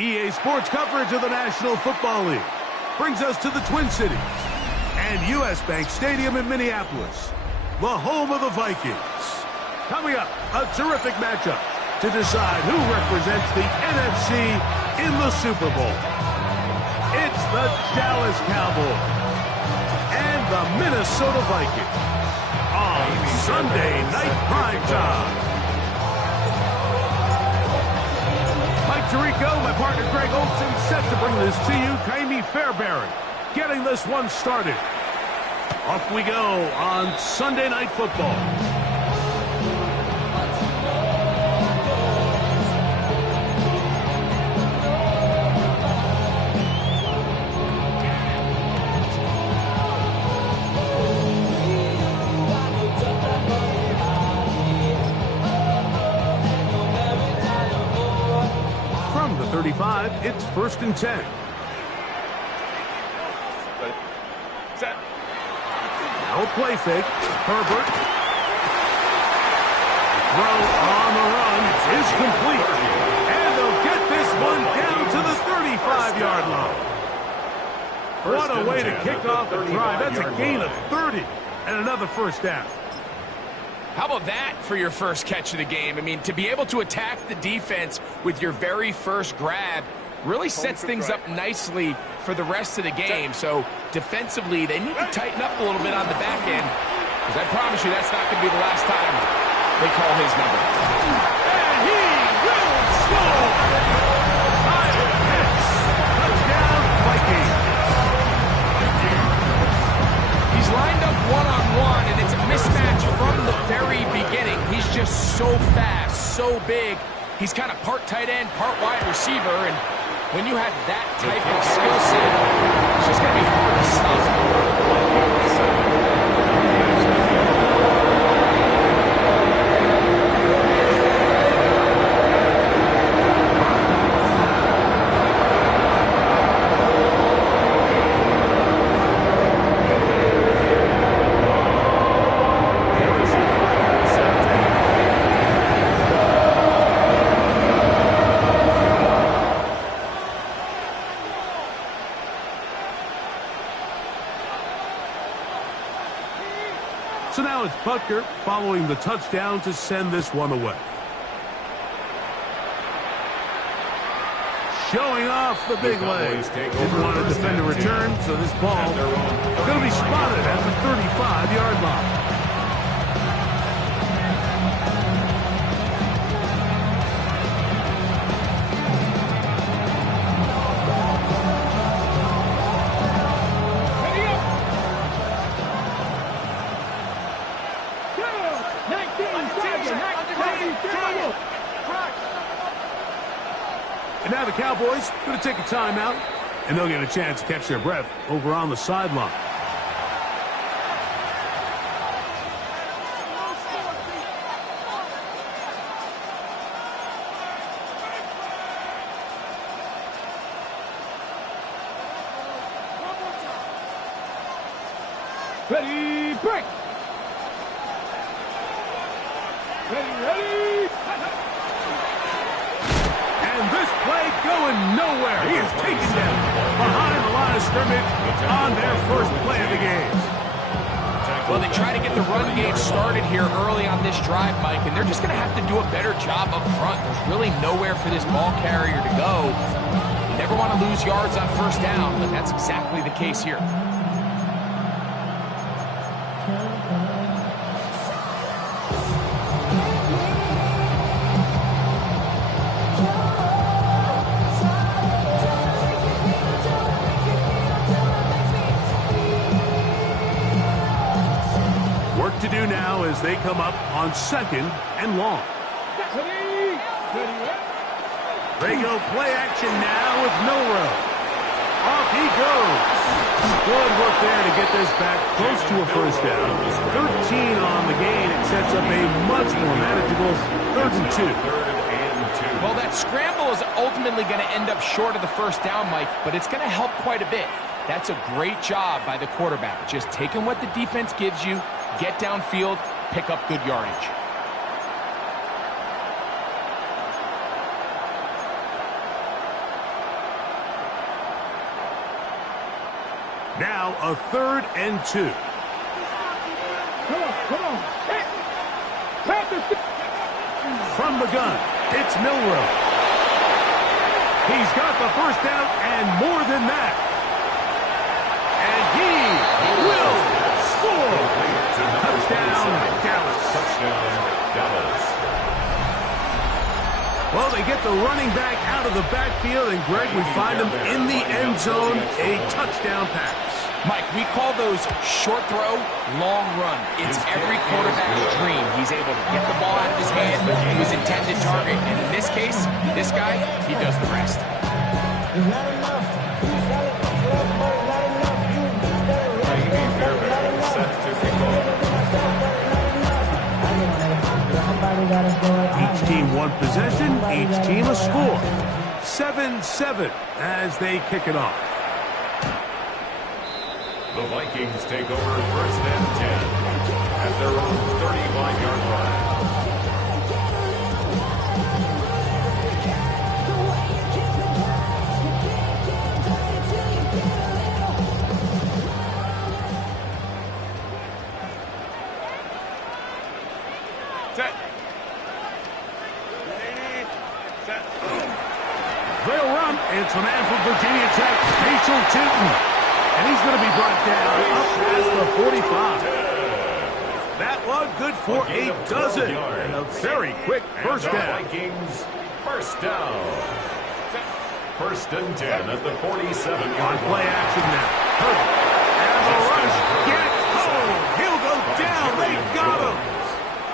EA Sports coverage of the National Football League brings us to the Twin Cities and U.S. Bank Stadium in Minneapolis, the home of the Vikings. Coming up, a terrific matchup to decide who represents the NFC in the Super Bowl. It's the Dallas Cowboys and the Minnesota Vikings on Sunday Night Primetime. Mike Tirico, my partner Greg Olson, set to bring this to you. Kaimi Fairbairn getting this one started. Off we go on Sunday Night Football. From the 35, it's 1st and 10. Set. Now a play fake. Herbert. Throw on the run is complete. And they'll get this one down to the 35-yard line. What a way to kick off the drive. That's a gain of 30 and another first down. How about that for your first catch of the game? I mean, to be able to attack the defense with your very first grab really sets things up nicely for the rest of the game. So defensively, they need to tighten up a little bit on the back end, because I promise you that's not going to be the last time they call his number. And he will score! Touchdown, Vikings! He's lined up one-on-one, and it's a mismatch from the very beginning. He's just so fast, so big. He's kind of part tight end, part wide receiver, and when you have that type of skill set, it's just going to be hard to stop. So now it's Butker following the touchdown to send this one away. Showing off the big leg. Didn't want to defend a return, so this ball going to be spotted at the 35-yard line. And now the Cowboys going to take a timeout, and they'll get a chance to catch their breath over on the sideline. Ready, break! Ready! And this play going nowhere. He is taken down behind the line of scrimmage on their first play of the game. Well, they try to get the run game started here early on this drive, Mike, and they're just going to have to do a better job up front. There's really nowhere for this ball carrier to go. You never want to lose yards on first down, but that's exactly the case here. To do now as they come up on 2nd and long. They go play action now with Milrow. Off he goes. Good work there to get this back close to a first down. 13 on the gain. It sets up a much more manageable 3rd and 2. Well, that scramble is ultimately going to end up short of the first down, Mike, but it's going to help quite a bit. That's a great job by the quarterback. Just taking what the defense gives you, get downfield, pick up good yardage. Now a 3rd and 2. Come on. Hey. From the gun, it's Milrow. He's got the first down and more than that. And he will score. Touchdown, Dallas. Well, they get the running back out of the backfield, and Greg, we find him in the end zone, a touchdown pass. Mike, we call those short throw, long run. It's every quarterback's dream. He's able to get the ball out of his hand to his intended target. And in this case, this guy, he does the rest. Each team one possession, each team a score. 7-7 as they kick it off. The Vikings take over 1st and 10 at their own 35-yard line. They'll run. It's a man from Virginia Tech, Rachel Tinton. And he's going to be brought down up past the 45. That one good for a dozen. And a very quick first down. Vikings first down. 1st and 10 at the 47-yard On play action now. And the rush gets home. He'll go down. They got him.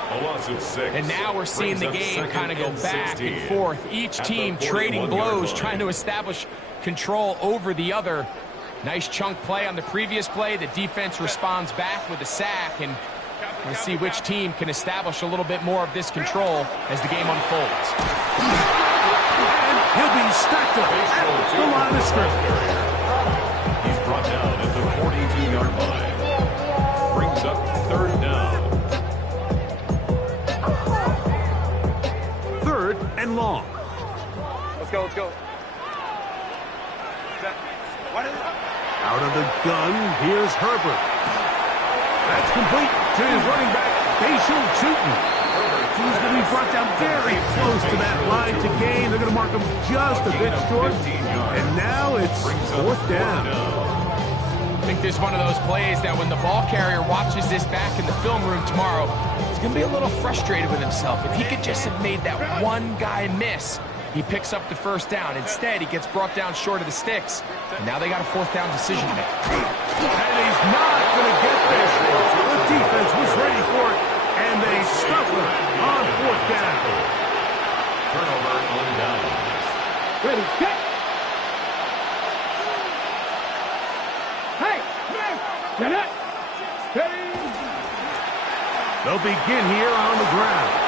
A loss of 6. And now we're seeing the game kind of go back and forth. Each team trading blows, trying to establish control over the other. Nice chunk play on the previous play. The defense responds back with a sack, and we'll see which team can establish a little bit more of this control as the game unfolds. And he'll be stacked up at the line of scrimmage. He's brought down at the 42-yard line. Brings up 3rd down. 3rd and long. Let's go. Out of the gun, here's Herbert. That's complete to his running back, Rachel Tinton. He's going to be brought down very close to that line to gain. They're going to mark him just a bit short. And now it's 4th down. I think this is one of those plays that when the ball carrier watches this back in the film room tomorrow, he's going to be a little frustrated with himself. If he could just have made that one guy miss, he picks up the first down. Instead, he gets brought down short of the sticks. And now they got a 4th down decision to make. And he's not going to get there. The defense was ready for it, and they suffer on 4th down. Turnover on downs. Ready, set. Hey, get it. Ready. They'll begin here on the ground.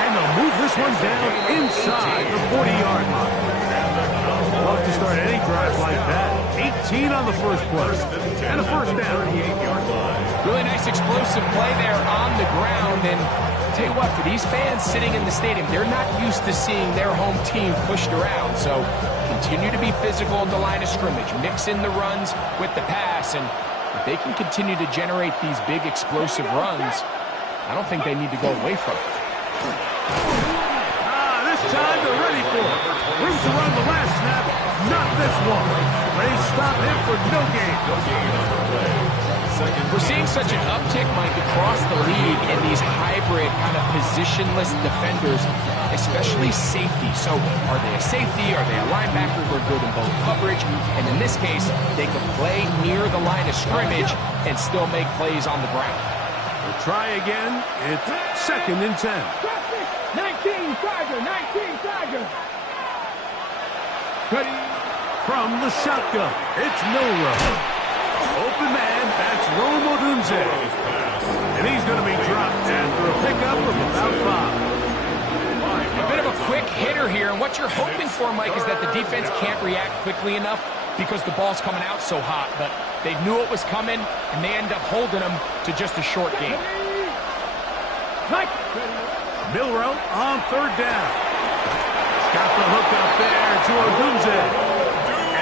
And they'll move this one down inside the 40-yard line. Love to start any drive like that. 18 on the first play. And a first down. Really nice explosive play there on the ground. And I'll tell you what, for these fans sitting in the stadium, they're not used to seeing their home team pushed around. So continue to be physical at the line of scrimmage. Mix in the runs with the pass. And if they can continue to generate these big explosive runs, I don't think they need to go away from it. This time they're ready for it. Room to run the last snap. Not this one. They stop him for no gain. We're seeing such an uptick, Mike, across the league in these hybrid kind of positionless defenders, especially safety. So are they a safety? Are they a linebacker? We're good in both coverage. And in this case, they can play near the line of scrimmage and still make plays on the ground. We'll try again. It's 2nd and 10. 19 Tiger, 19 Tiger. Ready? From the shotgun, it's Milrow. Open man, that's Rome Odunze. And he's going to be dropped after a pickup of about 5. A bit of a quick hitter here, and what you're hoping for, Mike, is that the defense can't react quickly enough because the ball's coming out so hot, but they knew it was coming, and they end up holding them to just a short game. Milrow on 3rd down. He's got the hook up there to Odunze.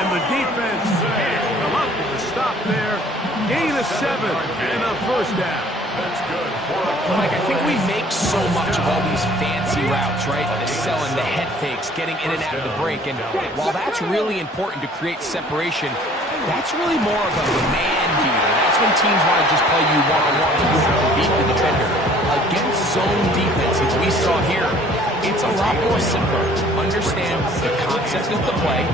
And the defense can't come up with a stop there. Gain of 7 and a 1st down. That's good. Mike, I think we make so much of all these fancy routes, right? The selling, the head fakes, getting in and out of the break. And while that's really important to create separation, that's really more of a man beater. That's when teams want to just play you one-on-one and you have to beat the defender. Against zone defense, as we saw here, it's a lot more simpler. Understand the concept of the play,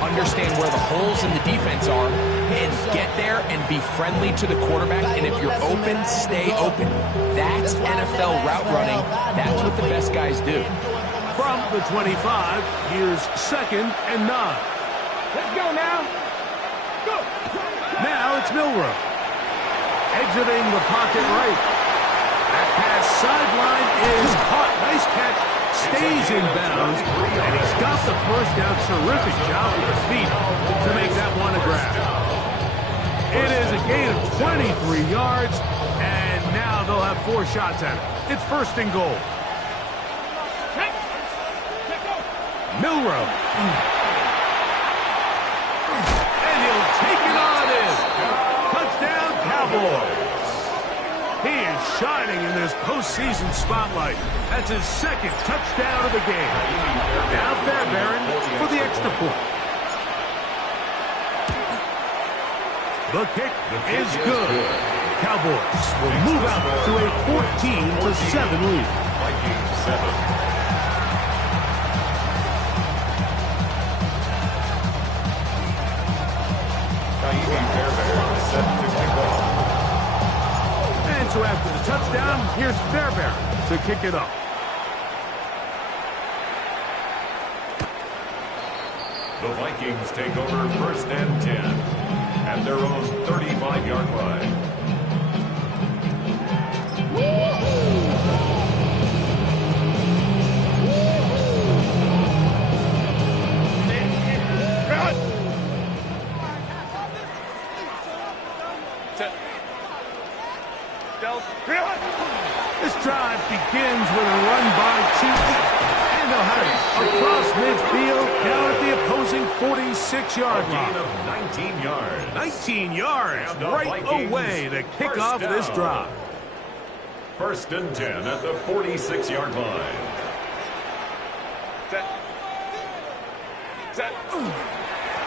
understand where the holes in the defense are, and get there and be friendly to the quarterback. And if you're open, stay open. That's NFL route running. That's what the best guys do. From the 25, here's 2nd and 9. Let's go now. Go. Now it's Milrow. Exiting the pocket right. That pass sideline is caught. Nice catch. Stays in bounds. And he's got the 1st down. Terrific job with the feet to make that one a grab. It is a gain of 23 yards. And now they'll have 4 shots at it. It's 1st and goal. Milrow. And he'll take it on in. Touchdown, Cowboys. He is shining in this postseason spotlight. That's his 2nd touchdown of the game. Now Fairbairn for the extra point. The kick is good. Cowboys will move out to a 14-7 lead. Vikings 7. Set to kick off. And so after the touchdown, here's Fairbairn to kick it off. The Vikings take over 1st and 10 at their own 35-yard line. This drive begins with a run by Cheaton, and they'll have it across midfield down at the opposing 46-yard line. Gain of 19 yards. 19 yards And the right Vikings away to kick first off this down. drive. 1st and 10 at the 46-yard line.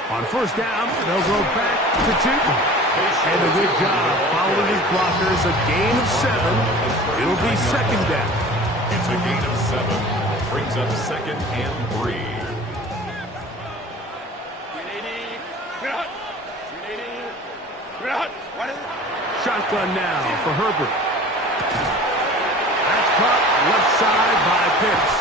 On 1st down, they'll go back to Cheaton. And a good job following his blockers. A gain of 7. It'll be 2nd down. It's a gain of 7. Brings up 2nd and 3. Shotgun now for Herbert. That's caught left side by Pitts.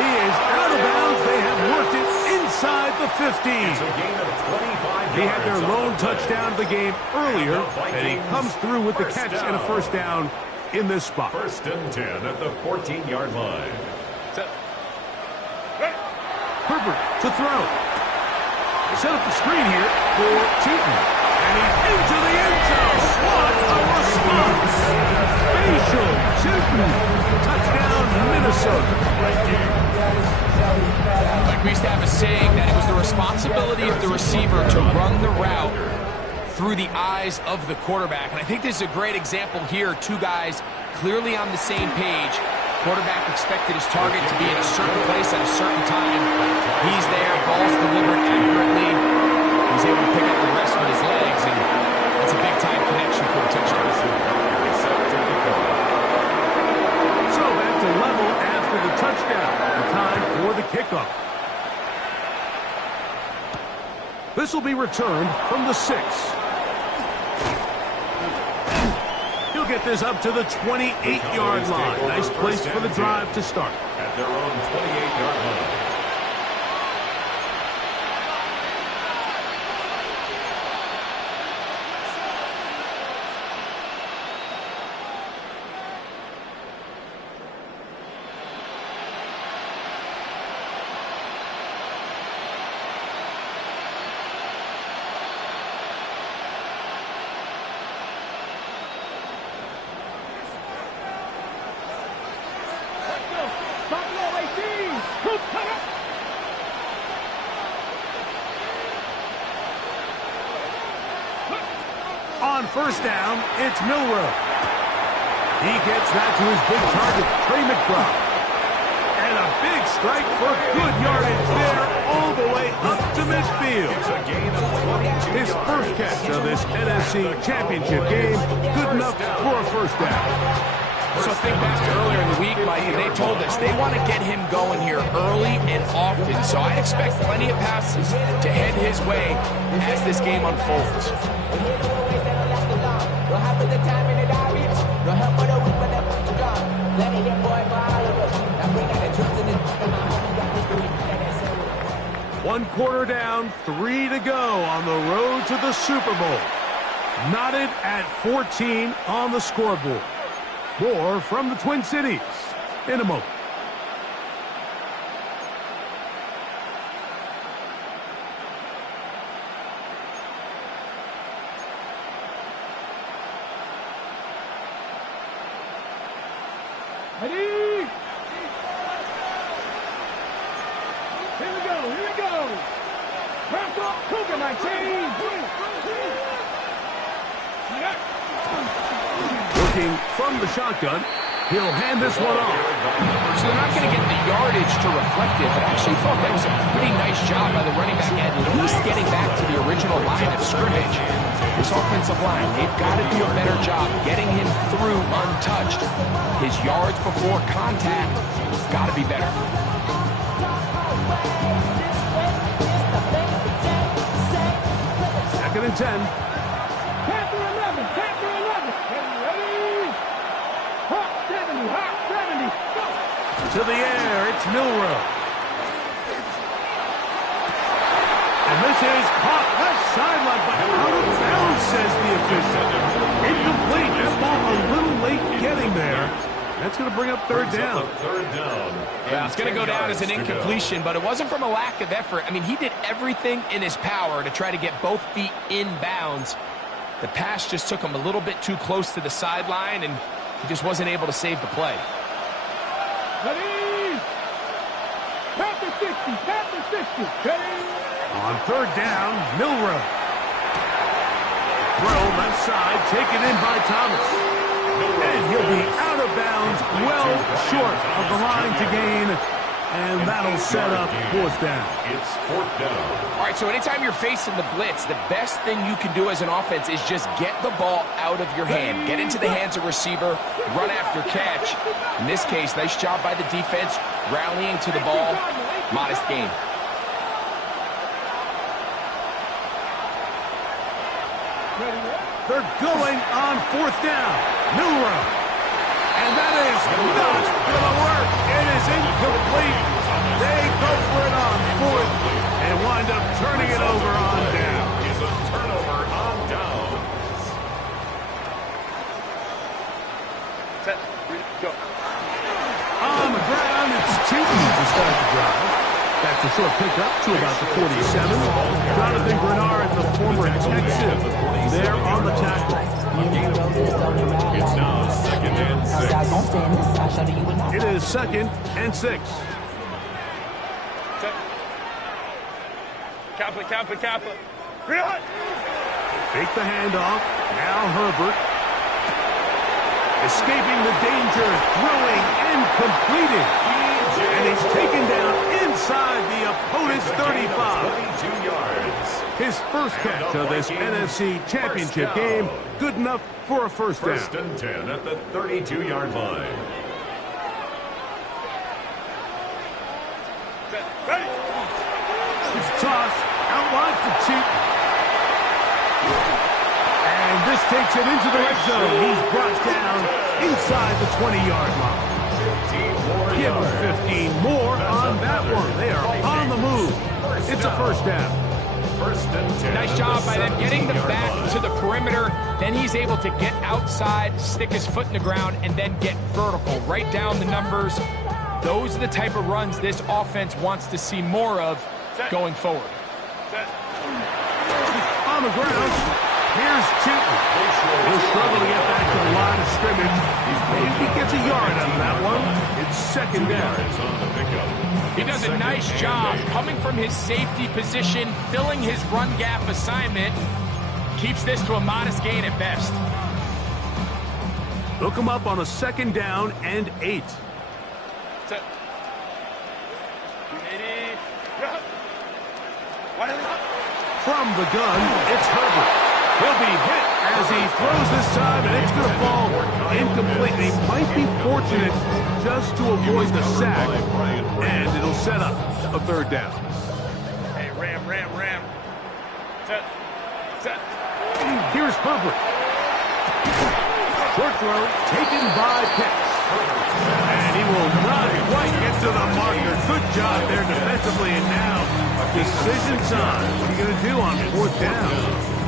He is out of bounds. They have worked it inside the 15. It's a gain of 25 He had their yards. lone touchdown of the game earlier, and he comes through with the catch and a 1st down in this spot. 1st and 10 at the 14-yard line. Herbert to throw. They set up the screen here for Cheaton. And he's into the end zone. What a response! Facial Cheaton. Touchdown, Minnesota. Like we used to have a saying that it was the responsibility of the receiver to run the route through the eyes of the quarterback. And I think this is a great example here. 2 guys clearly on the same page. Quarterback expected his target to be in a certain place at a certain time. He's there, ball's delivered accurately. He's able to pick up the rest with his legs, and that's a big-time connection for the touchdown. So back to level after the touchdown. Time for the kickoff. This will be returned from the 6. He'll get this up to the 28-yard line. Nice place for the drive to start. At their own 28-yard line. On first down, it's Milroe. He gets that to his big target, Trey McBride. And a big strike for good yardage there all the way up to midfield. It's a gain of 22 His first catch of this NFC Championship game, good enough for a first down. So think back to earlier in the week, Mike, and they told us they want to get him going here early and often. So I expect plenty of passes to head his way as this game unfolds. One quarter down, 3 to go on the road to the Super Bowl. Knotted at 14 on the scoreboard. More from the Twin Cities in a moment. Ready? Here we go, here we go. Crack up, Cougar, my team. Looking from the shotgun, he'll hand this one off. So they're not going to get the yardage to reflect it, but I actually thought that was a pretty nice job by the running back at least getting back to the original line of scrimmage. This offensive line, they've got to do a better job getting him through untouched. His yards before contact got to be better. Second and 10. Panther 11, Panther 11. Ready? Hot 70, hot 70. Go. To the air, it's Milroe. And this is caught left sideline, but out of bounds, says the official. Incomplete. That ball a little late getting there. That's going to bring up third down. Yeah, it's going to go down as an incompletion, but it wasn't from a lack of effort. I mean, he did everything in his power to try to get both feet in bounds. The pass just took him a little bit too close to the sideline, and he just wasn't able to save the play. Ready? Panther 60, Panther 60. Ready? On third down, Milroe. Throw left side, taken in by Thomas. And he'll be out of bounds, well short of the line to gain. And that'll set up fourth down. It's fourth down. All right, so anytime you're facing the blitz, the best thing you can do as an offense is just get the ball out of your hand. Get into the hands of receiver, run after catch. In this case, nice job by the defense, rallying to the ball. Modest gain. They're going on fourth down. Milroe. And that is not going to work. It is incomplete. They go for it on fourth and wind up turning it over on down. It's a turnover on down. Set, go. On the ground, it's Tootin to start the drive. That's a short pickup to about the 47. Jonathan Grenard, the former Texan, there on the tackle. It's now second and 6. It is second and 6. Kaplan. Fake the handoff. Now Herbert. Escaping the danger, throwing and completing. And he's taken down inside the opponent's 35. 22 yards. His first catch of this NFC Championship game, good enough for a first down. First and 10 at the 32-yard line. It's tossed out wide for Tootin. And This takes it into the red zone. He's brought down inside the 20-yard line. Give him 15 more on that one. They are on the move. It's a first down. Nice job by them getting the back to the perimeter. Then he's able to get outside, stick his foot in the ground, and then get vertical. Right down the numbers. Those are the type of runs this offense wants to see more of going forward. On the ground, here's Chilton. He'll struggle to get back to the line of scrimmage. Maybe he gets a yard out of that one. It's second down. He does a nice job coming from his safety position, filling his run gap assignment. Keeps this to a modest gain at best. Look him up on a second down and 8. From the gun, it's Herbert. He'll be hit as he throws this time, and it's going to fall incomplete. He might be fortunate just to avoid the sack, and it'll set up a third down. Hey, Ram. Set. Here's Herbert. Short throw taken by Pitts. And he will not quite get to the marker. Good job there defensively, and now decision time. What are you going to do on fourth down?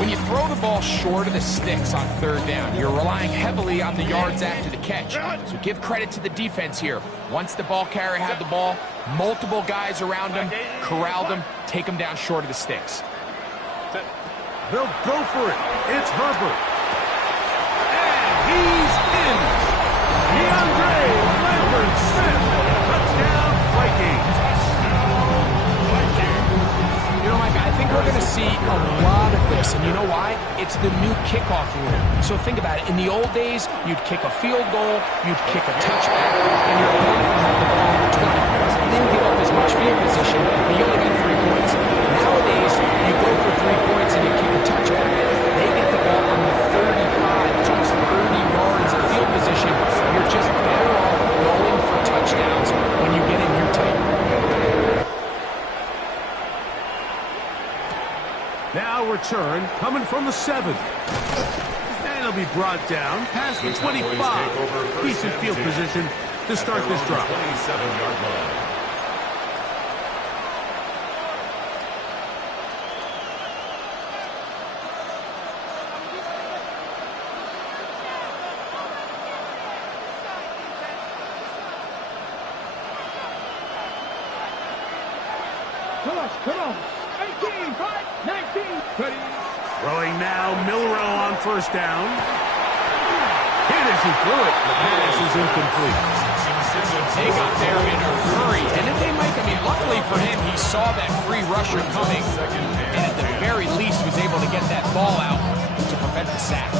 When you throw the ball short of the sticks on third down, you're relying heavily on the yards after the catch. So give credit to the defense here. Once the ball carrier had the ball, multiple guys around him, corralled him, take him down short of the sticks. They'll go for it. It's Herbert. And he's in. DeAndre Lambert-Smith. Touchdown, Vikings. You know, Mike, I think we're going to see a lot of this, and you know why? It's the new kickoff rule. So think about it. In the old days, you'd kick a field goal, you'd kick a touchback, and your opponent would have the ball on the 20. You didn't give up as much field position, but you only got 3 points. Nowadays, you go for 3 points and you kick a touchback. They get the ball on the 35. It's almost 30 yards of field position. You're just better off going for touchdowns when you get in here tight. Now return coming from the 7. And he'll be brought down past the 25. Decent field position to start this drive. 27-yard line. Come on. 18, 5, 19, 30. Throwing now, Milrow on first down. Hit as he threw it. The pass is incomplete. They got there in a hurry. And if they make, luckily for him, he saw that free rusher coming. And at the very least was able to get that ball out to prevent the sack.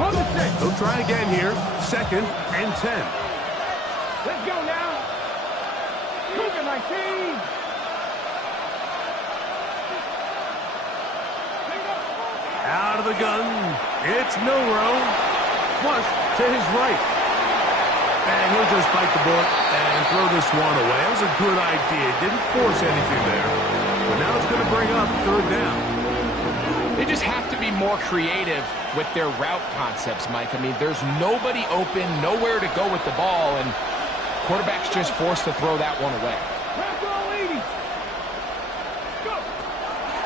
On the 6. They'll try again here. Second and 10. Let's go now. Cougar 19. Out of the gun. It's Milrow. Flush to his right. And he'll just bite the bullet and throw this one away. That was a good idea. Didn't force anything there. But now it's going to bring up third down. They just have to be more creative with their route concepts, Mike. There's nobody open, nowhere to go with the ball, and quarterback's just forced to throw that one away.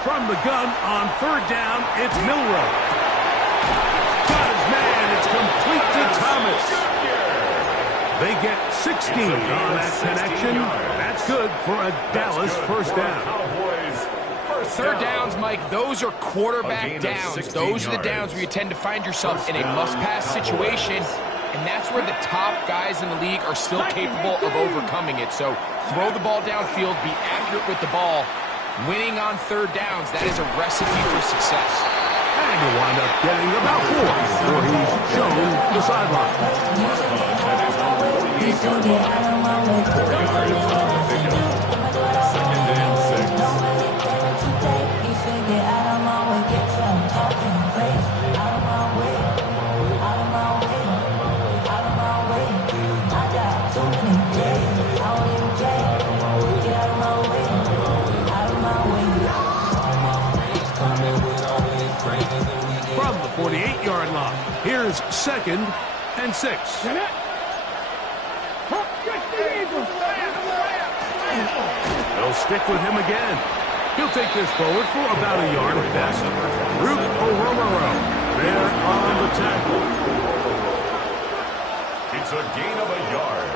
From the gun on third down, it's Milrow. Got his man. It's complete to Thomas. They get 16 on that connection. That's good for a Dallas first down. Third downs, Mike, those are quarterback downs. Those are the downs where you tend to find yourself in a must-pass situation, and that's where the top guys in the league are still capable of overcoming it. So throw the ball downfield, be accurate with the ball. Winning on third downs, that is a recipe for success. And he'll wind up getting about 4 before he's shown the sideline. Second and 6. 48-yard line. Here's 2nd and 6. They'll stick with him again. He'll take this forward for about a yard at best. Root Orororo there on the tackle. It's a gain of a yard,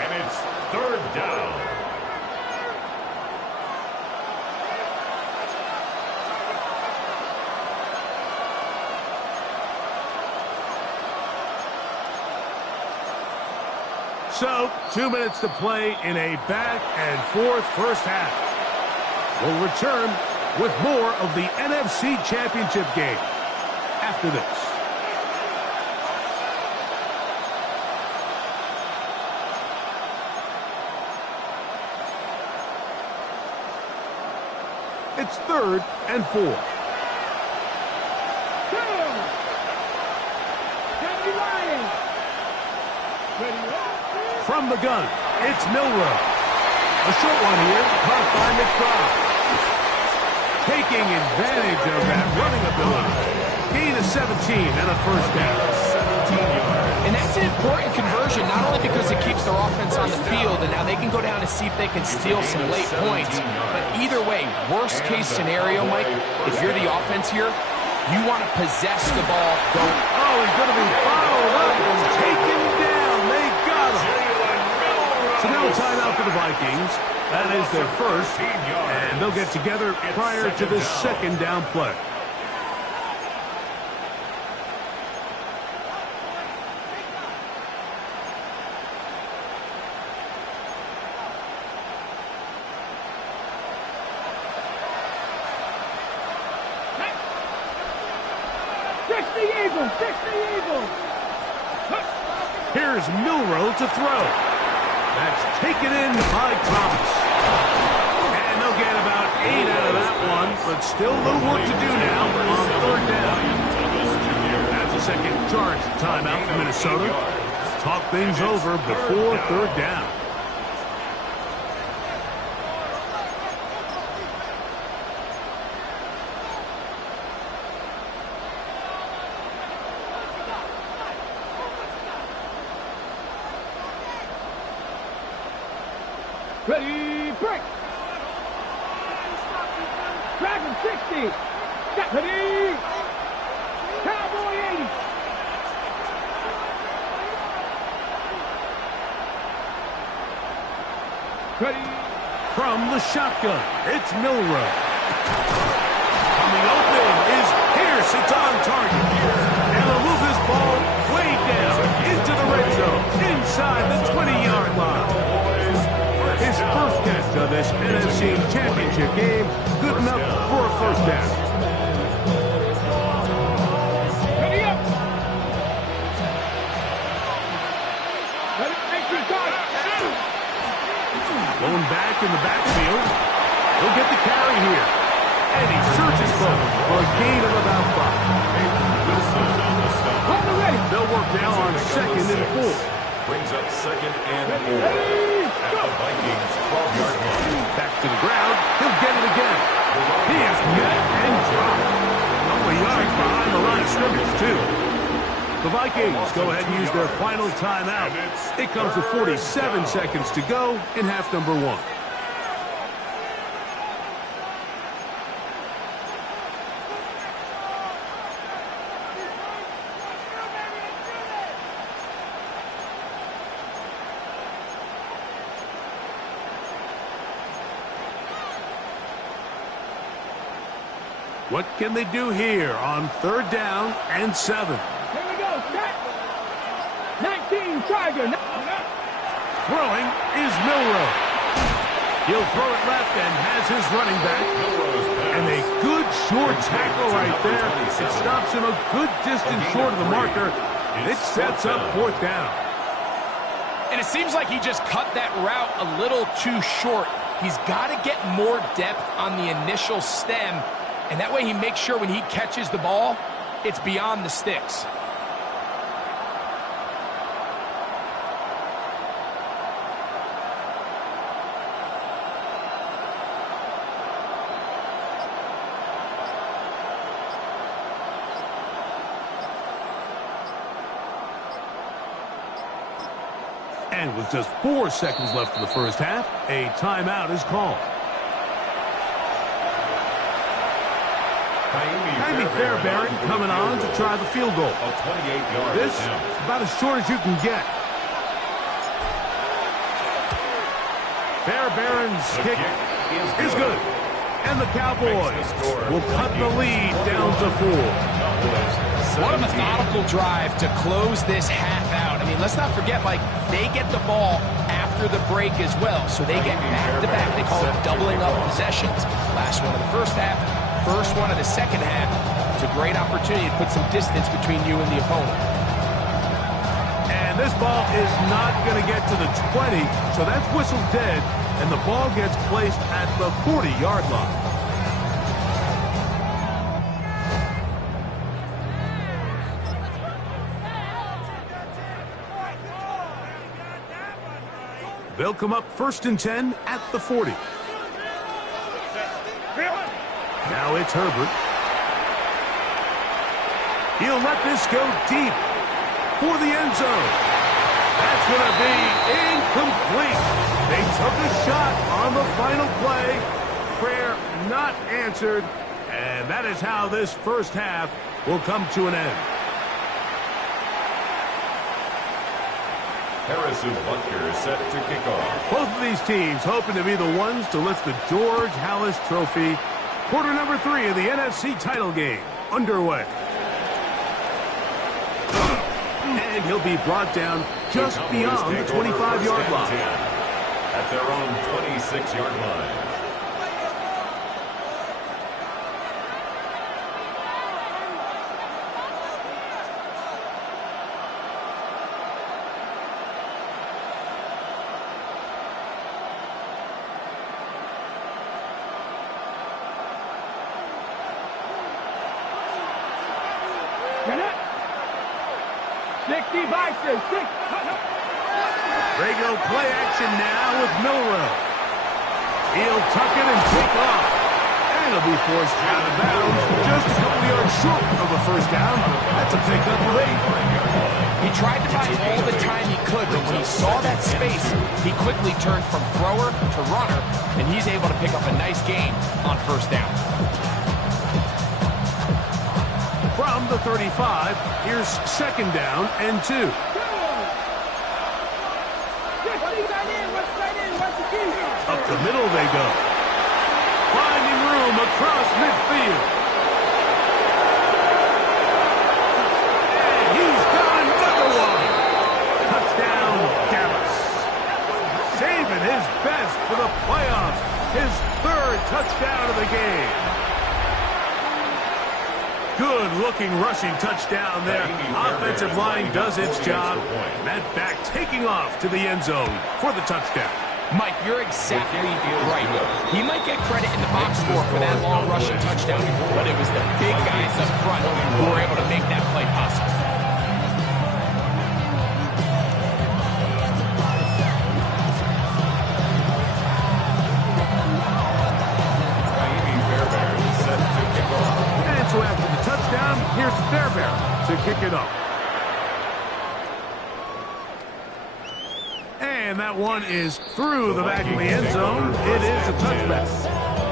and it's 3rd down. So, 2 minutes to play in a back-and-forth first half. We'll return with more of the NFC Championship game after this. It's 3rd and 4. From the gun, it's Milroe. A short one here, caught by McBride. Taking advantage of that running ability. Gain of 17 and a first down. 17 yards. And that's an important conversion, not only because it keeps their offense on the field, and now they can go down and see if they can steal some late points. But either way, worst case scenario, Mike, if you're the offense here, you want to possess the ball. Oh, he's going to be followed up and taken down. They got him. So now a timeout for the Vikings. That is their first, and they'll get together prior to the 2nd down play. Here's Milroe to throw. That's taken in by Thomas. And they'll get about 8 out of that one, but still a little work to do now on 3rd down. That's a second charge timeout for Minnesota. Talk things over before 3rd down. Ready, break! Dragon 60! Get ready! Cowboy 80! Ready! From the shotgun, it's Milroe. Coming open is Pierce. It's on target. And they'll move this ball way down into the red zone, inside the 20-yard line. His first catch of this NFC Championship game, good enough for a first down. Ready up! Ready, extra guard! Going back in the backfield. He'll get the carry here. And he searches forward for a gain of about 5. On the ready! They'll work now on 2nd and 4. Brings up 2nd and 4. At the Vikings 12-yard line. Back to the ground. He'll get it again. He is met and dropped. A couple of yards behind the line of scrimmage, too. The Vikings go ahead and use their final timeout. It comes with 47 seconds to go in half number 1. What can they do here on 3rd down and 7? Here we go, set! 19, Tiger! Throwing is Milroe. He'll throw it left and has his running back. And a good short tackle right there. It stops him a good distance short of the marker. It sets up 4th down. And it seems like he just cut that route a little too short. He's got to get more depth on the initial stem. And that way he makes sure when he catches the ball, it's beyond the sticks. And with just 4 seconds left in the first half, a timeout is called. Jaime Fairbairn coming on to try the field goal. This is about as short as you can get. Fairbairn's kick is good. And the Cowboys will cut the lead down to 4. What a methodical drive to close this half out. I mean, let's not forget, Mike, they get the ball after the break as well, so they get back-to-back. They call it doubling up possessions. Last one of the first half, first one of the second half. It's a great opportunity to put some distance between you and the opponent. And this ball is not going to get to the 20, so that's whistled dead, and the ball gets placed at the 40-yard line. They'll come up 1st and 10 at the 40. Now it's Herbert. He'll let this go deep for the end zone. That's going to be incomplete. They took a shot on the final play. Prayer not answered. And that is how this first half will come to an end. Harrison Butker is set to kick off. Both of these teams hoping to be the ones to lift the George Halas Trophy. Quarter number 3 of the NFC title game underway. And he'll be brought down just beyond the 25-yard line. At their own 26-yard line. They go play action now with Milrow. He'll tuck it and take off. And he'll be forced out of bounds just a couple yards short of a first down. That's a pickup of 8. He tried to buy all the time he could, but when he saw that space, he quickly turned from thrower to runner, and he's able to pick up a nice gain on first down. From the 35, here's 2nd down and 2. Up the middle they go. Finding room across midfield. And he's got another one. Touchdown, Dallas. Saving his best for the playoffs. His 3rd touchdown of the game. Good-looking rushing touchdown there. Offensive line does its job. And that back taking off to the end zone for the touchdown. Mike, you're exactly right. He might get credit in the box score for that long rushing touchdown, but it was the big guys up front who were able to make that play possible. And so after the touchdown, here's Fairbairn to kick it off. And that one is through the back of the end zone. It is a touchback.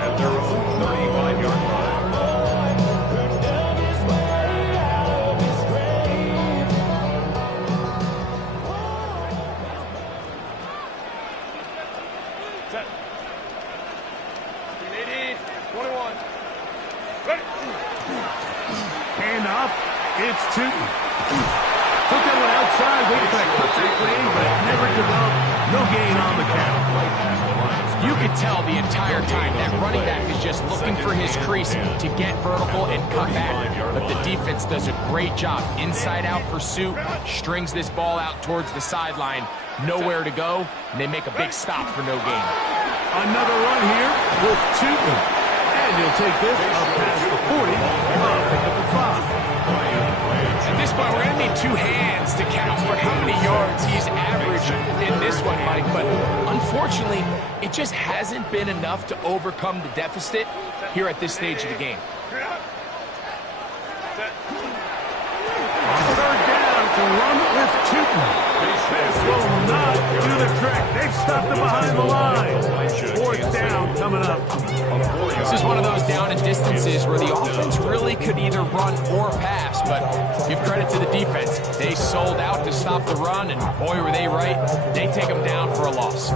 At their own 35-yard line. Set. 21. Ready. Hand off. It's 2. Took that one outside, waited for that cutback lane, but it never developed. No gain on the count. You could tell the entire time that running back is just looking for his crease to get vertical and cut back. But the defense does a great job. Inside-out pursuit, strings this ball out towards the sideline. Nowhere to go, and they make a big stop for no gain. Another run here with 2. And he'll take this up past the 40. Pick up the 5. At this point, we're going to need 2 hands to count for how many yards he's averaged in this one, Mike. But unfortunately, it just hasn't been enough to overcome the deficit here at this stage of the game. On 3rd down to run with 2. This will not another trick. They've stopped him behind the line. Fourth down coming up. This is one of those down and distances where the offense really could either run or pass, but give credit to the defense. They sold out to stop the run, and boy, were they right. They take them down for a loss.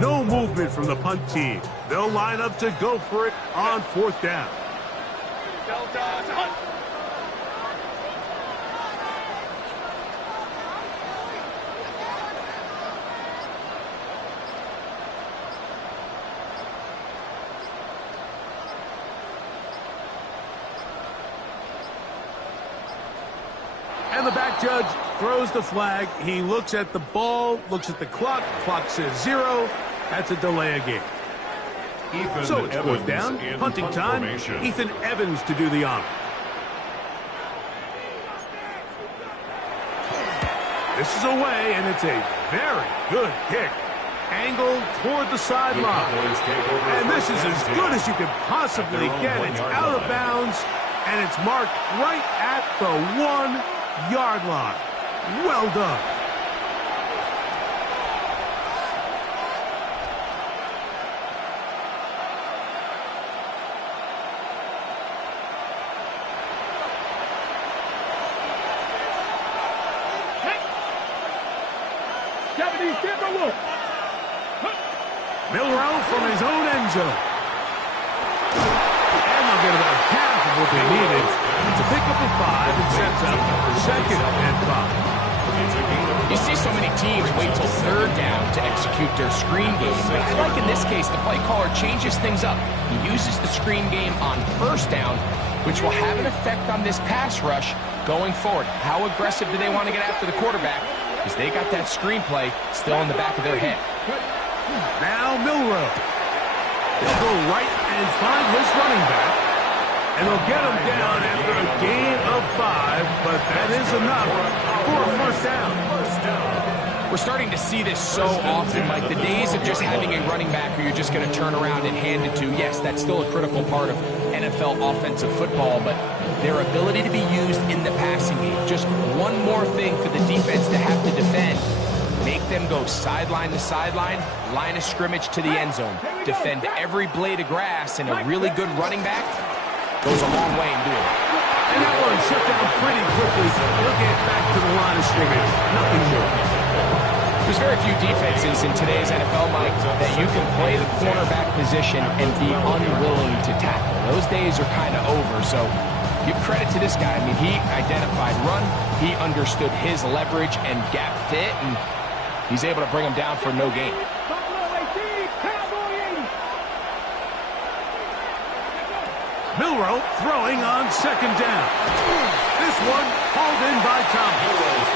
No movement from the punt team. They'll line up to go for it on fourth down. And the back judge throws the flag. He looks at the ball, looks at the clock. Clock says 0. That's a delay of game. So it's fourth down, punting time. Ethan Evans to do the honor. This is away, and it's a very good kick. Angled toward the sideline. And this is as good as you can possibly get. It's out of bounds, and it's marked right at the 1-yard line. Well done. Milrow from his own end zone. And they'll get about half of what they needed to pick up a 5 and sets up second and 5. You see so many teams wait till third down to execute their screen game, but I like in this case the play caller changes things up. He uses the screen game on first down, which will have an effect on this pass rush going forward. How aggressive do they want to get after the quarterback? Because they got that screenplay still in the back of their head. Now Milrow. He'll go right and find his running back. And they'll get him down after a gain of 5, but that is enough for a first down. We're starting to see this so often, like the days of just having a running back who you're just going to turn around and hand it to. Yes, that's still a critical part of NFL offensive football, but their ability to be used in the passing game, just one more thing for the defense to have to defend. Make them go sideline to sideline, line of scrimmage to the end zone. Defend every blade of grass, and a really good running back goes a long way in doing it. And that one shut down pretty quickly. He'll get back to the line of scrimmage. Nothing more. There's very few defenses in today's NFL, Mike, that you can play the cornerback position and be unwilling to tackle. Those days are kind of over, so give credit to this guy. I mean, he identified run, he understood his leverage and gap fit, and he's able to bring him down for no gain. Milrow throwing on second down. This one hauled in by Thomas.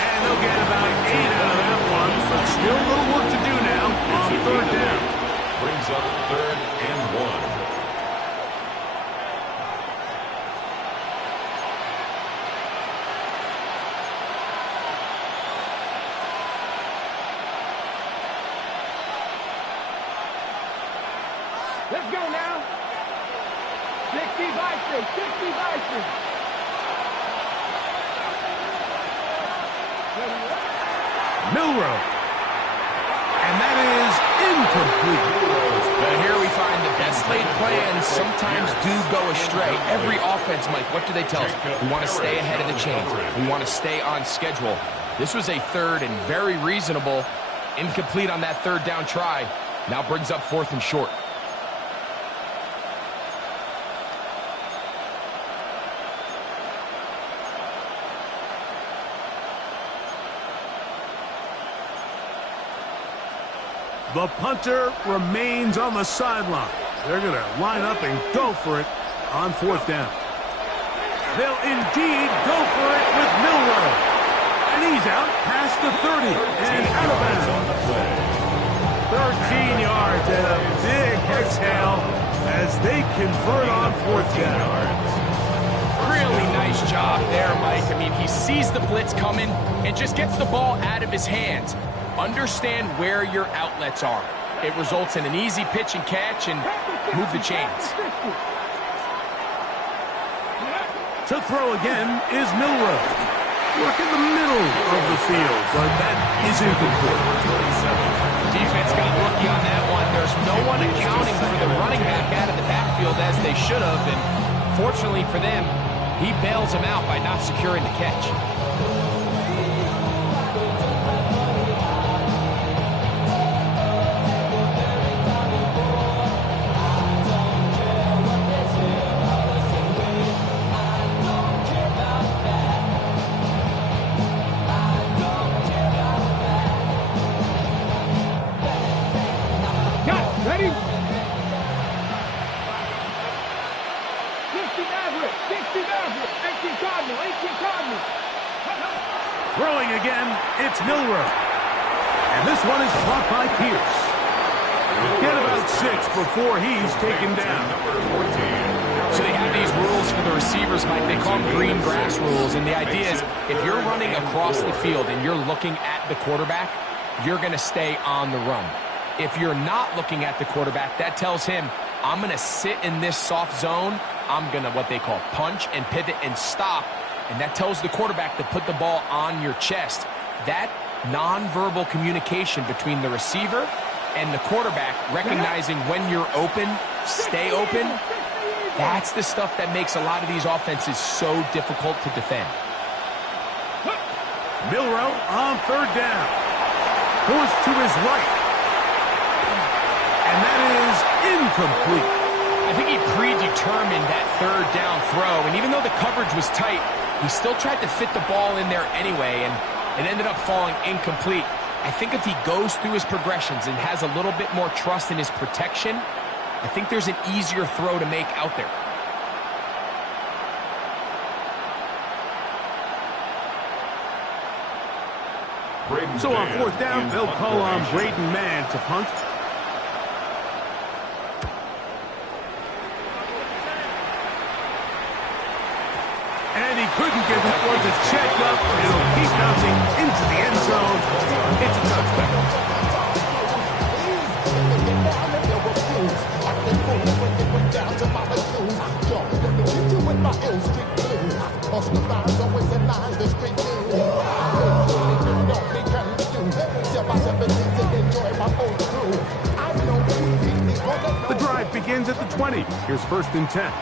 And And they'll get about 8 out of that one, but still a little work to do now on third down. Brings up 3rd and 1. Let's go now. 60 Vikings, 60 Vikings. Milrow. And that is incomplete. But here we find the best laid plans sometimes do go astray. Every offense, Mike, what do they tell us? We want to stay ahead of the chains. We want to stay on schedule. This was a third and very reasonable. Incomplete on that third down try. Now brings up 4th and short. The punter remains on the sideline. They're going to line up and go for it on 4th down. They'll indeed go for it with Milrow. And he's out past the 30 and out of bounds. 13 yards and a big exhale as they convert on 4th down. Really nice job there, Mike. I mean, he sees the blitz coming and just gets the ball out of his hands. Understand where your outlets are. It results in an easy pitch and catch and move the chains. To throw again is Milrow. Work in the middle of the field, but that is incomplete. Defense got lucky on that one. There's no one accounting for the running back out of the backfield as they should have, and fortunately for them, he bails him out by not securing the catch. Ready? 60 Maverick, 60 Maverick, 18 Cardinal, 18 Cardinal. Throwing again, it's Milrow. And this one is caught by Pierce. Get about 6 before he's taken down. So they have these rules for the receivers, Mike. They call them green grass rules. And the idea is if you're running across the field and you're looking at the quarterback, you're going to stay on the run. If you're not looking at the quarterback, that tells him, I'm going to sit in this soft zone. I'm going to what they call punch and pivot and stop. And that tells the quarterback to put the ball on your chest. That nonverbal communication between the receiver and the quarterback, recognizing when you're open, stay open, that's the stuff that makes a lot of these offenses so difficult to defend. Milrow on 3rd down. Forced to his right. And that is incomplete. I think he predetermined that 3rd down throw, and even though the coverage was tight, he still tried to fit the ball in there anyway, and it ended up falling incomplete. I think if he goes through his progressions and has a little bit more trust in his protection, I think there's an easier throw to make out there. So on 4th down, they'll call on Braden Mann to punt. And he couldn't get that one to check up. It'll keep bouncing into the end zone. It's a touchback. The drive begins at the 20. Here's 1st and 10.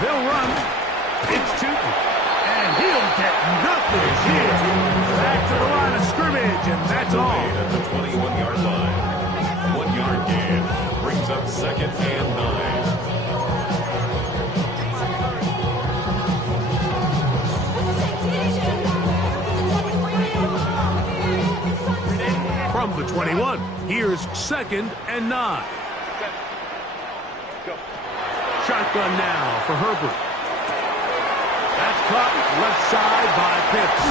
They'll run. It's Tootin. And he'll get nothing here. Back to the line of scrimmage, and that's all. At the 21-yard line. 1-yard gain. Brings up 2nd and 9. From the 21, here's 2nd and 9. Shotgun now for Herbert. caught left side by Pitts.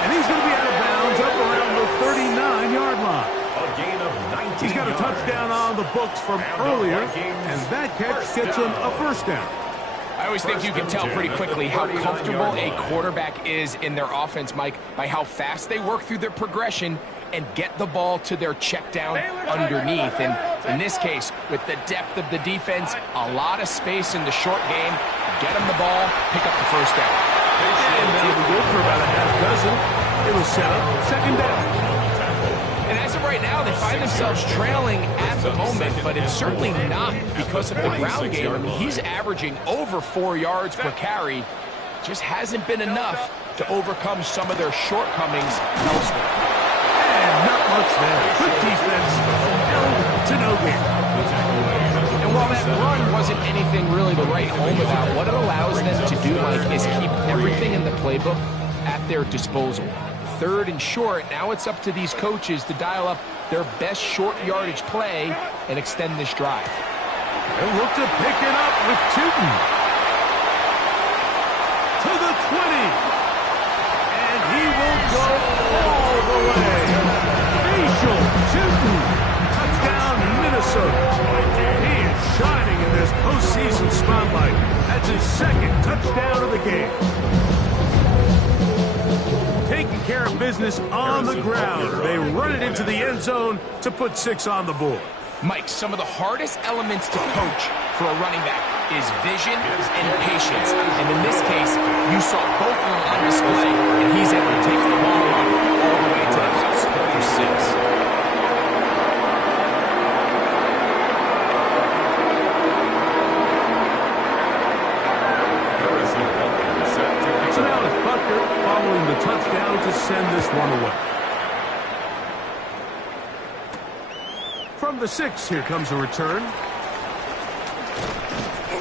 And he's going to be out of bounds up around the 39-yard line. A gain of 19 He's got a touchdown on the books from earlier, and that catch gets him a first down. I always think you can tell pretty quickly how comfortable a quarterback is in their offense, Mike, by how fast they work through their progression and get the ball to their check down underneath. And in this case, with the depth of the defense, a lot of space in the short game, get them the ball, pick up the first down. And that'll be good for about a half dozen. It was set up second down. And as of right now, they find themselves trailing at the moment, but it's certainly not because of the ground game. I mean, he's averaging over 4 yards per carry. Just hasn't been enough to overcome some of their shortcomings elsewhere. And not much there. Good defense. To no gain. And while that run wasn't anything really to write home about, what it allows them to do, Mike, is keep everything in the playbook at their disposal. Third and short, now it's up to these coaches to dial up their best short yardage play and extend this drive. They'll look to pick it up with Tootin. To the 20. And he will go all the way. Facial Tootin. Touchdown, Minnesota. He is shining in this postseason spotlight. That's his second touchdown of the game. Taking care of business on the ground. They run it into the end zone to put 6 on the board. Mike, some of the hardest elements to coach for a running back is vision and patience. And in this case, you saw both of them on display, and he's able to take the ball run all the way to the house for 6. Following the touchdown to send this one away. From the 6, here comes a return.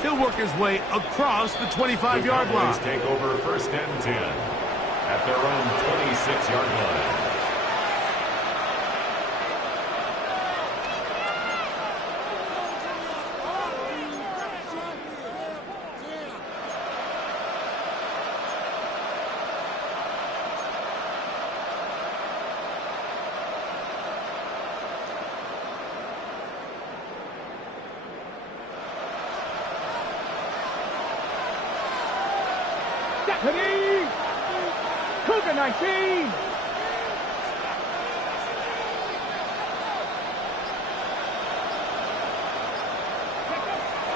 He'll work his way across the 25-yard line. Take over first and 10 at their own 26-yard line. Cougar 19.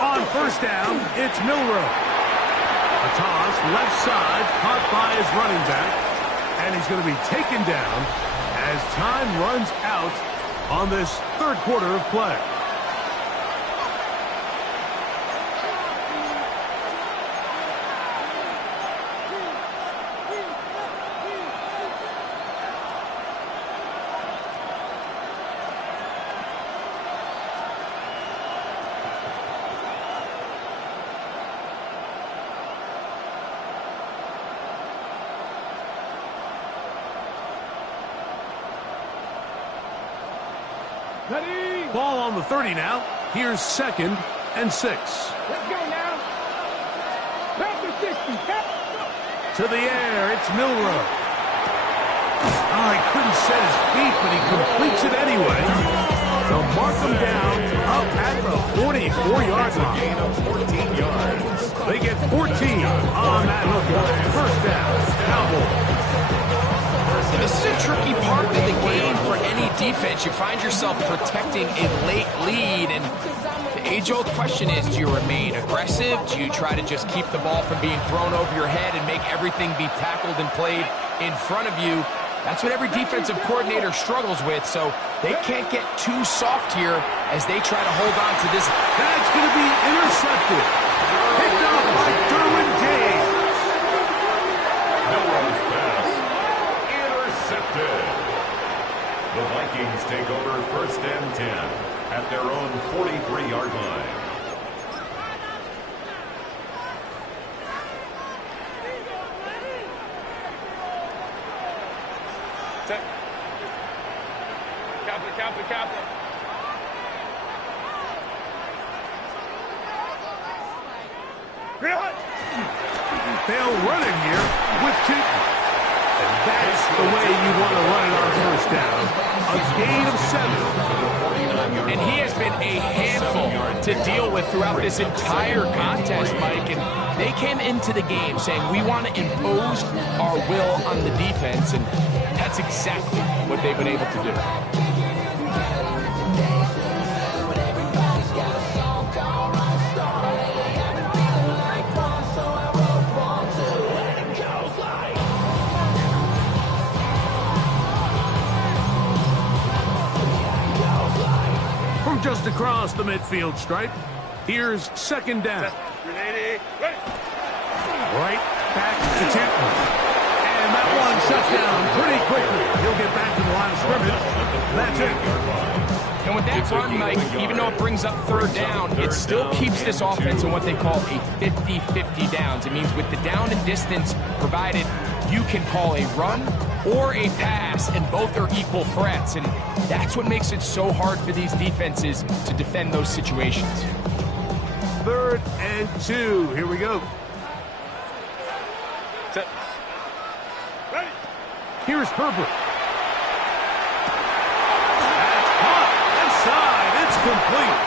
On first down, it's Milroe. A toss, left side, caught by his running back. And he's going to be taken down as time runs out on this third quarter of play. Ready? Ball on the 30 now. Here's second and 6. Let's go now. Back to 60. To the air, it's Milroe. Oh, he couldn't set his feet, but he completes it anyway. They'll mark him down up at the 44-yard line. Gain of 14 yards. They get 14 on that hooker. First down, Cowboys. This is a tricky part of the game for any defense. You find yourself protecting a late lead, and the age-old question is, do you remain aggressive? Do you try to just keep the ball from being thrown over your head and make everything be tackled and played in front of you? That's what every defensive coordinator struggles with, so they can't get too soft here as they try to hold on to this. That's going to be intercepted. Picked off by Derwin James. Milroe's pass intercepted. The Vikings take over first and 10 at their own 43-yard line. Captain. Real hot. They'll run it here with two. And that's the way you want to run it on first down. A gain of 7. And he has been a handful to deal with throughout this entire contest, Mike. And they came into the game saying, we want to impose our will on the defense. And that's exactly what they've been able to do. Just across the midfield stripe. Here's second down. Right back to Tipton. And that one shut down pretty quickly. He'll get back to the line of scrimmage. That's it. And with that run, Mike, even though it brings up third down, it still keeps this offense in what they call a 50-50 downs. It means with the down and distance provided, you can call a run or a pass, and both are equal threats. And that's what makes it so hard for these defenses to defend those situations. 3rd and 2. Here we go. Set. Ready. Here's Herbert. That's caught. Left side. It's complete.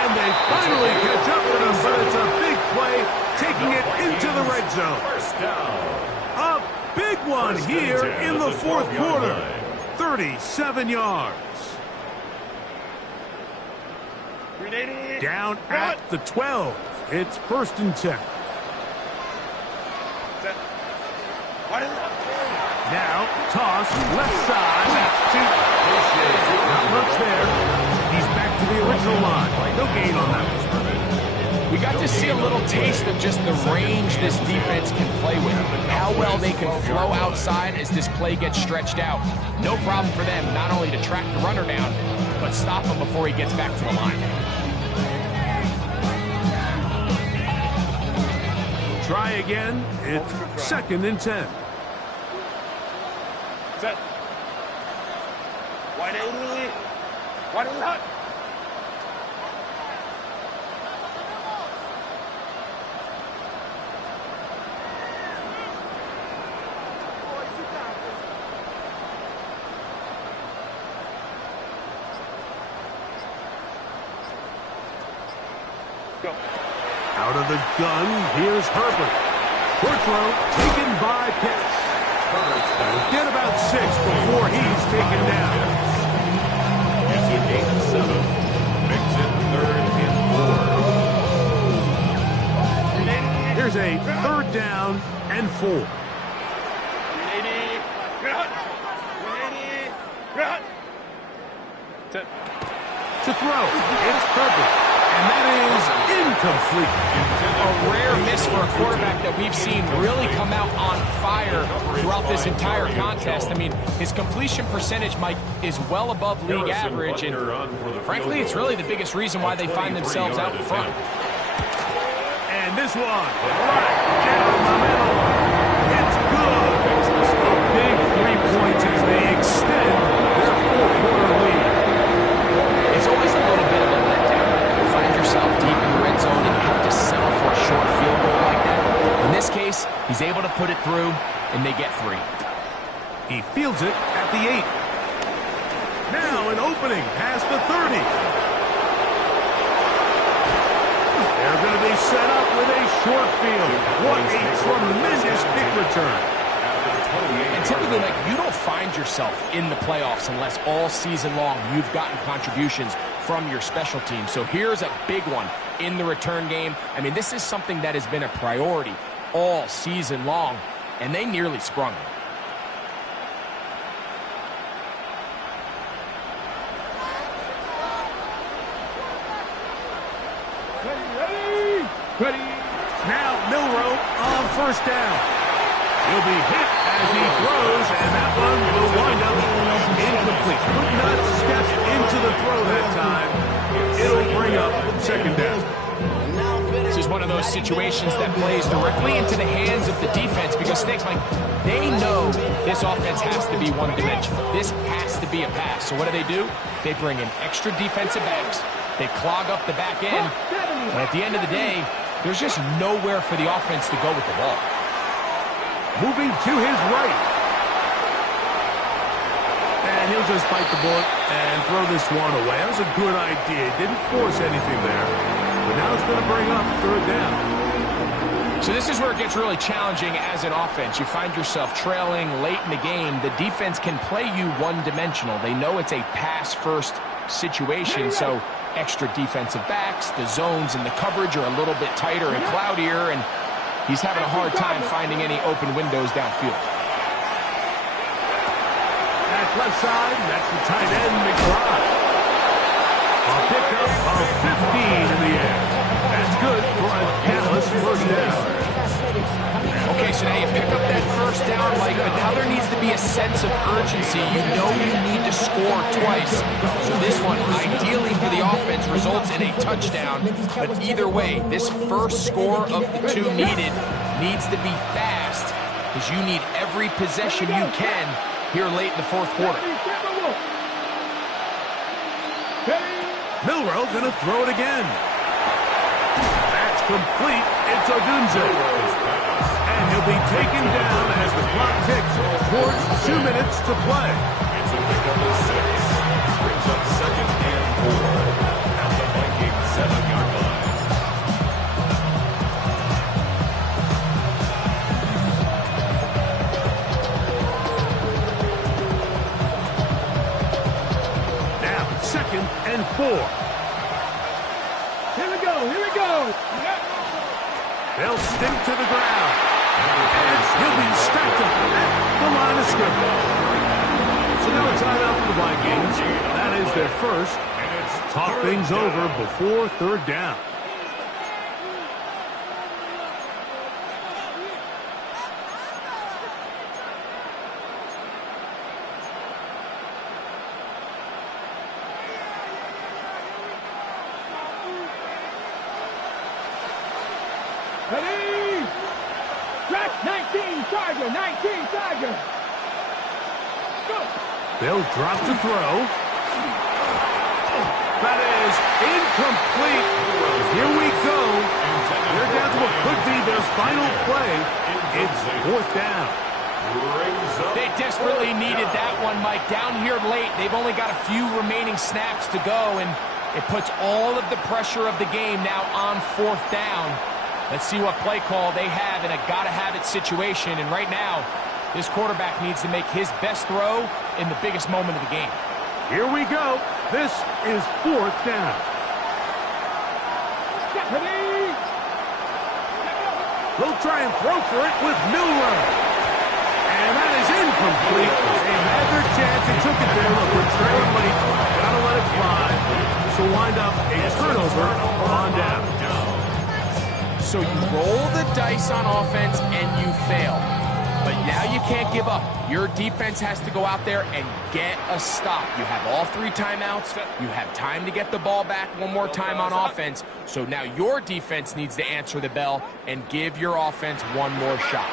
And they finally catch up with him, but it's a big play, taking it into the red zone. First down. A big one here in the 4th quarter. 37 yards. Down at the 12. It's 1st and 10. Now, toss, left side. That's 2. Not much there. He's back to the original line. No gain on that one. We got to see a little taste of just the range this defense can play with. How well they can flow outside as this play gets stretched out. No problem for them not only to track the runner down, but stop him before he gets back to the line. Try again. It's 2nd and 10. Set. Wide hot. Go. Out of the gun, here's Herbert. Short throw taken by Pitts. He'll get about 6 before he's taken down. It's a gain of 7. Makes it 3rd and 4. Here's a 3rd down and 4. To throw, it's Herbert. And that is incomplete. A rare miss for a quarterback that we've seen really come out on fire throughout this entire contest. I mean, his completion percentage, Mike, is well above league average. And frankly, it's really the biggest reason why they find themselves out in front. And this one, right down the middle. It's good. A big 3 points as they extend their 4th quarter lead. It's always a little bit of a letdown. You find yourself deep in the red zone and you have to settle for a short field goal like that. In this case, he's able to put it through, and they get 3. He fields it at the 8. Now an opening past the 30. They're going to be set up with a short field. What a tremendous kick return. And typically, like, you don't find yourself in the playoffs unless all season long you've gotten contributions from your special team. So here's a big one in the return game. I mean, this is something that has been a priority all season long, and they nearly sprung it. Ready. Now Milroe on 1st down. He'll be hit as he throws, and that one will wind up incomplete. Could not step into the throw that time. It'll bring up 2nd down. This is one of those situations that plays directly into the hands of the defense because things like they know this offense has to be one-dimensional. This has to be a pass. So what do? They bring in extra defensive backs. They clog up the back end. And at the end of the day, There's just nowhere for the offense to go with the ball. Moving to his right. And he'll just bite the bullet and throw this one away. That was a good idea. Didn't force anything there. But now it's going to bring up third down. So this is where it gets really challenging as an offense. You find yourself trailing late in the game. The defense can play you one-dimensional. They know it's a pass-first situation, so extra defensive backs, the zones and the coverage are a little bit tighter and cloudier, and he's having a hard time finding any open windows downfield. That's left side. That's the tight end, McBride. A pickup of 15 in the air. That's good for a Dallas first down. Okay, so now you pick up that first down, Mike, but now there needs to be a sense of urgency. You know you need to score twice. So this one, ideally for the offense, results in a touchdown. But either way, this first score of the two needed needs to be fast, because you need every possession you can here late in the fourth quarter. Milroe going to throw it again. That's complete. It's Odunze. And he'll be taken down as the clock ticks towards 2 minutes to play. It's a pickup of 6. Brings up 2nd and 4 at the Vikings 7-yard line. Now 2nd and 4. Here we go, here we go. They'll stick to the ground. And he'll be stacked up at the line of scrimmage. So now a timeout for the Vikings. That is their first. Talk things over before third down. Ready? Track 19, Tiger, 19, Tiger. Go. They'll drop to throw. That is incomplete. Here we go. They're down to what could be their final play. It's fourth down. They desperately needed that one, Mike. Down here late, they've only got a few remaining snaps to go, and it puts all of the pressure of the game now on fourth down. Let's see what play call they have in a gotta-have-it situation. And right now, this quarterback needs to make his best throw in the biggest moment of the game. Here we go. This is fourth down. Ready? They'll try and throw for it with Milroe. And that is incomplete. They had their chance. They took it there. Look, we're trailing late. Gotta let it fly. This will wind up a turnover on down. So you roll the dice on offense and you fail. But now you can't give up. Your defense has to go out there and get a stop. You have all 3 timeouts. You have time to get the ball back one more time on offense. So now your defense needs to answer the bell and give your offense one more shot.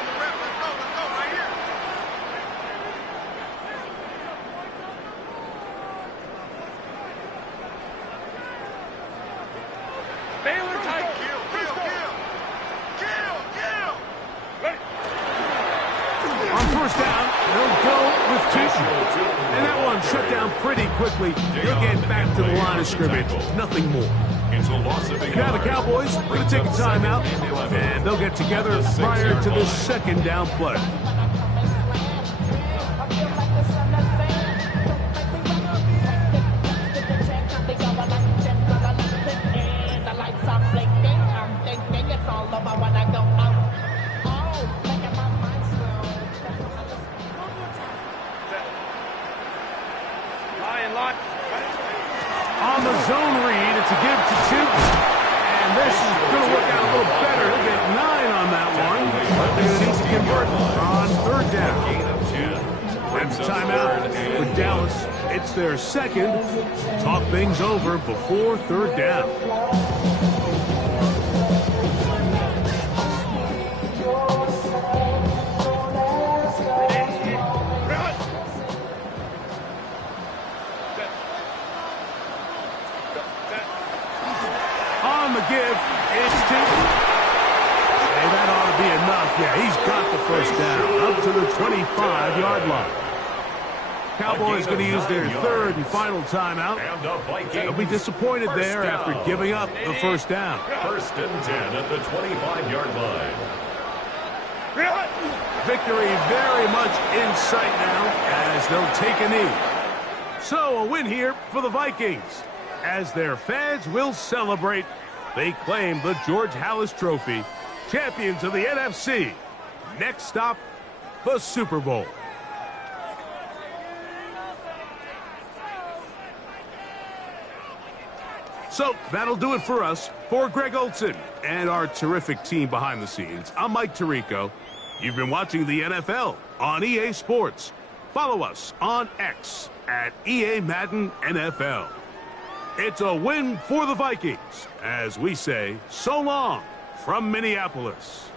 First down, they'll go with 2. And that one shut down pretty quickly. They'll get back to the line of scrimmage. Nothing more. Now the Cowboys are going to take a timeout, and they'll get together prior to this second down play. On the zone read, it's a give to 2. And this is going to work out a little better. They'll get 9 on that one. But they're going to need to convert on third down. That's timeout for Dallas. It's their second. Talk things over before third down. On the give, it's 2. be enough. Yeah, he's got the first down up to the 25-yard line. Cowboys going to use their third and final timeout. They'll be disappointed there after giving up the first down. First and 10 at the 25-yard line. Victory very much in sight now as they'll take a knee. So a win here for the Vikings. As their fans will celebrate, they claim the George Halas Trophy, champions of the NFC. Next stop, the Super Bowl. So that'll do it for us. For Greg Olson and our terrific team behind the scenes, I'm Mike Tirico. You've been watching the NFL on EA Sports. Follow us on X at EA Madden NFL. It's a win for the Vikings as we say so long from Minneapolis.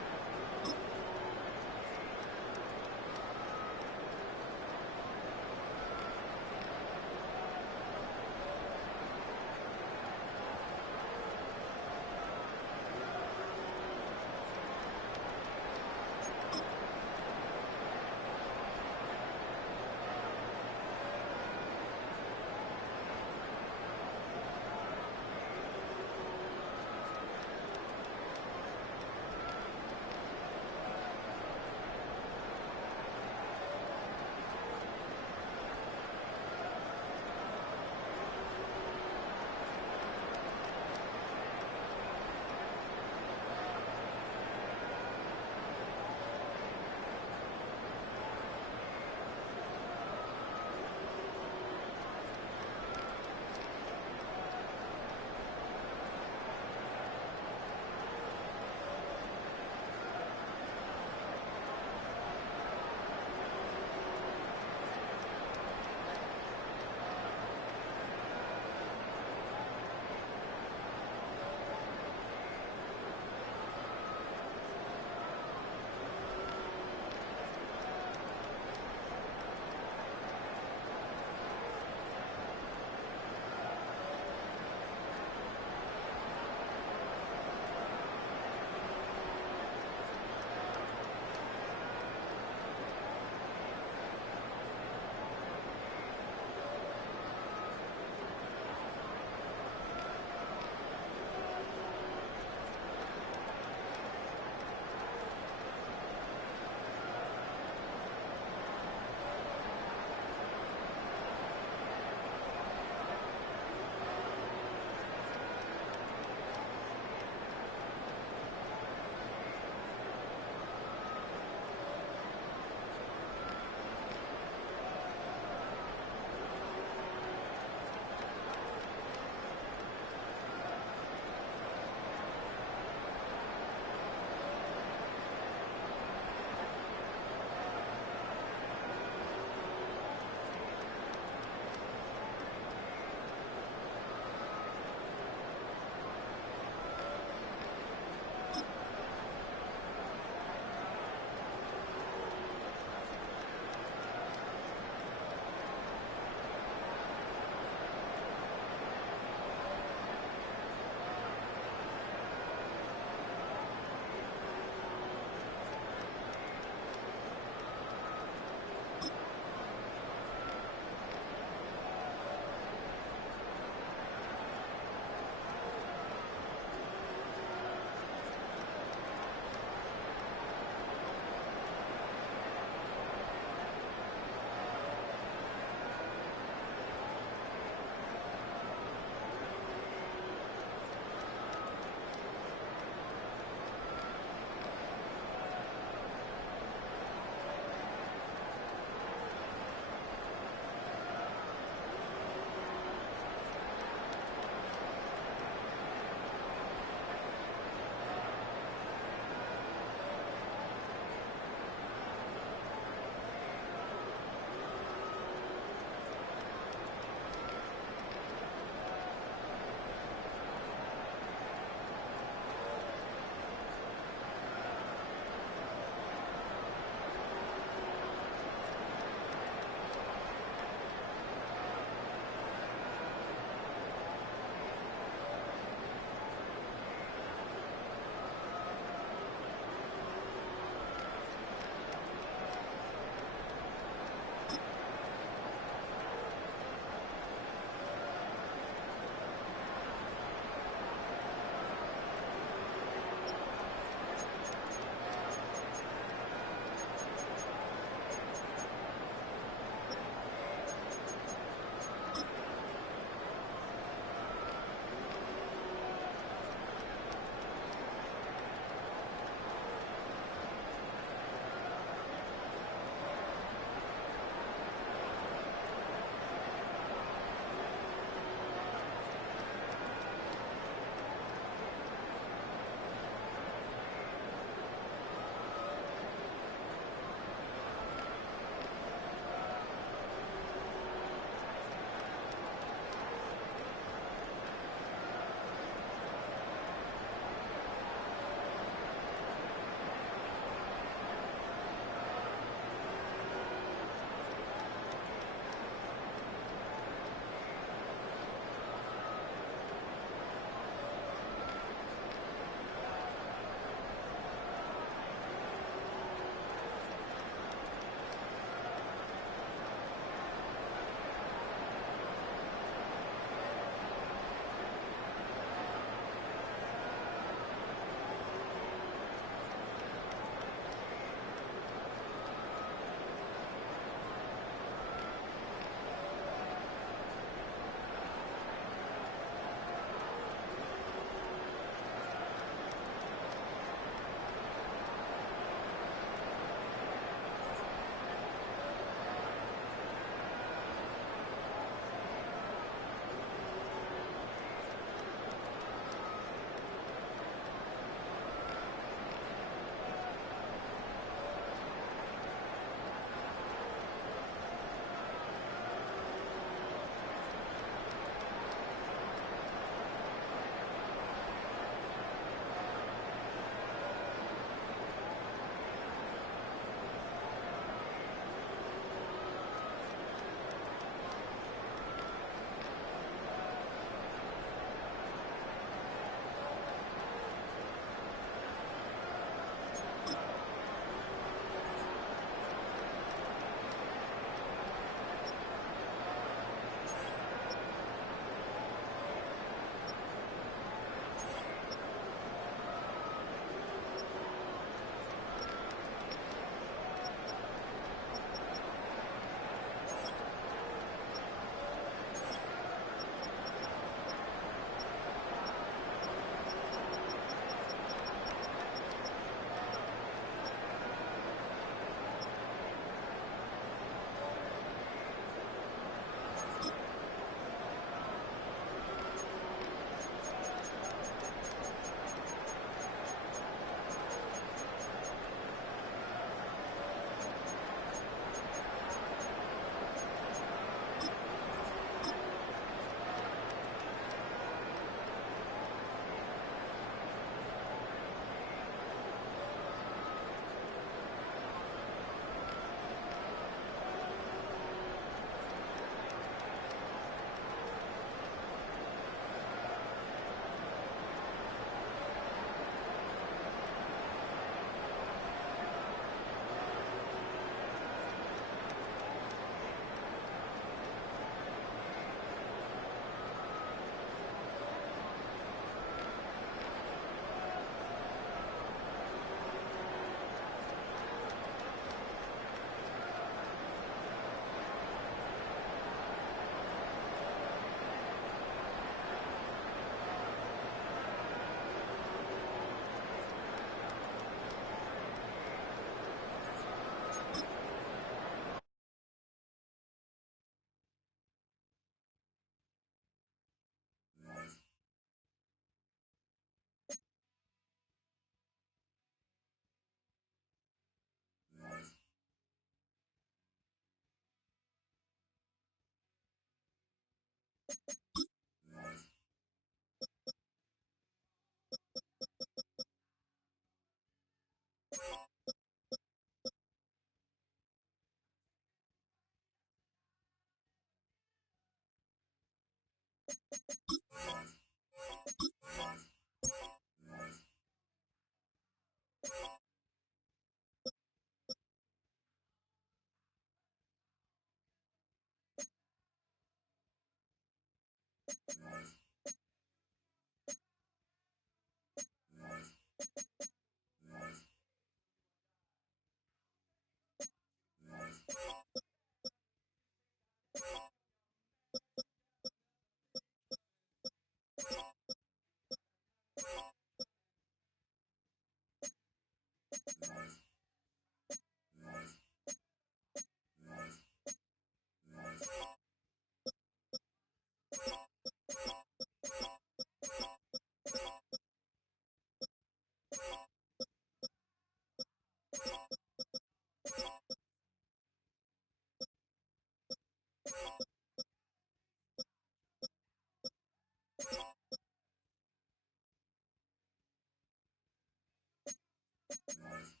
Right.